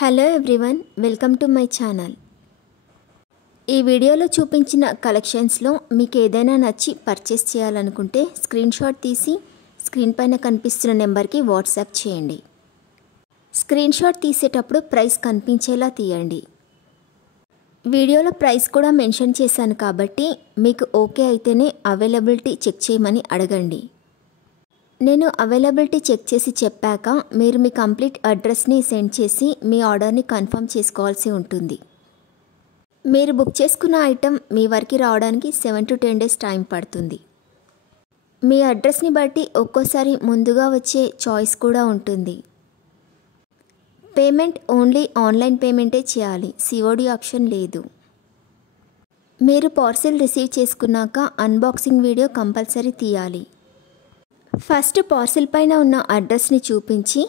Hello everyone, welcome to my channel. ఈ వీడియోలో చూపించిన కలెక్షన్స్లో మీకు ఏదైనా నచ్చి పర్చేస్ చేయాలనుకుంటే స్క్రీన్ షాట్ తీసి స్క్రీన్ పైన కనిపిస్తున్న నెంబర్కి వాట్సాప్ చేయండి. స్క్రీన్ షాట్ తీసేటప్పుడు ప్రైస్ కనిపించేలా తీయండి. వీడియోలో ప్రైస్ కూడా మెన్షన్ చేశాను కాబట్టి మీకు ఓకే అయితేనే అవైలబిలిటీ చెక్ చేయమని అడగండి. నేను అవైలబిలిటీ చెక్ చేసి చెప్పాక మీరు మీ కంప్లీట్ అడ్రస్ని సెండ్ చేసి మీ ఆర్డర్ని కన్ఫర్మ్ చేసుకోవాల్సి ఉంటుంది. మీరు బుక్ చేసుకున్న ఐటెం మీ వరకు రావడానికి 7 to 10 days టైం పడుతుంది. మీ అడ్రస్ని బట్టి ఒక్కోసారి ముందుగా వచ్చే చాయిస్ కూడా ఉంటుంది. పేమెంట్ ఓన్లీ ఆన్లైన్ పేమెంటే చేయాలి, సిఓడి ఆప్షన్ లేదు. మీరు పార్సిల్ రిసీవ్ చేసుకున్నాక అన్బాక్సింగ్ వీడియో కంపల్సరీ తీయాలి. ఫస్ట్ పార్సిల్ పైన ఉన్న అడ్రస్ని చూపించి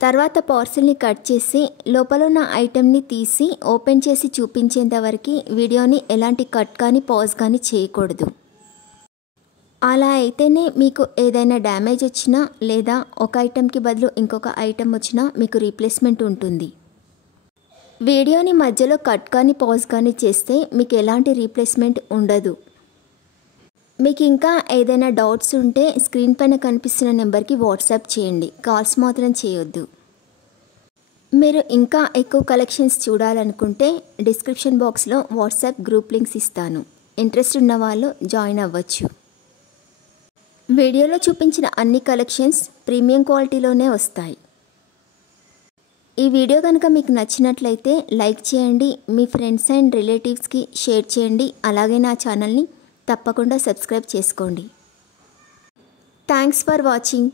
తర్వాత పార్సిల్ని కట్ చేసి లోపల ఉన్న ఐటెంని తీసి ఓపెన్ చేసి చూపించేంత వరకు వీడియోని ఎలాంటి కట్ కానీ పాజ్ కానీ చేయకూడదు. అలా అయితేనే మీకు ఏదైనా డ్యామేజ్ వచ్చినా లేదా ఒక ఐటెంకి బదులు ఇంకొక ఐటెం వచ్చినా మీకు రీప్లేస్మెంట్ ఉంటుంది. వీడియోని మధ్యలో కట్ కానీ పాజ్ కానీ చేస్తే మీకు ఎలాంటి రీప్లేస్మెంట్ ఉండదు. మీకు ఇంకా ఏదైనా డౌట్స్ ఉంటే స్క్రీన్ పైన కనిపిస్తున్న నెంబర్కి వాట్సాప్ చేయండి, కాల్స్ మాత్రం చేయొద్దు. మీరు ఇంకా ఎక్కువ కలెక్షన్స్ చూడాలనుకుంటే డిస్క్రిప్షన్ బాక్స్లో వాట్సాప్ గ్రూప్ లింక్స్ ఇస్తాను, ఇంట్రెస్ట్ ఉన్న వాళ్ళు జాయిన్ అవ్వచ్చు. వీడియోలో చూపించిన అన్ని కలెక్షన్స్ ప్రీమియం క్వాలిటీలోనే వస్తాయి. ఈ వీడియో కనుక మీకు నచ్చినట్లయితే లైక్ చేయండి, మీ ఫ్రెండ్స్ అండ్ రిలేటివ్స్కి షేర్ చేయండి. అలాగే నా ఛానల్ని తప్పకుండా సబ్స్క్రైబ్ చేసుకోండి. Thanks for watching.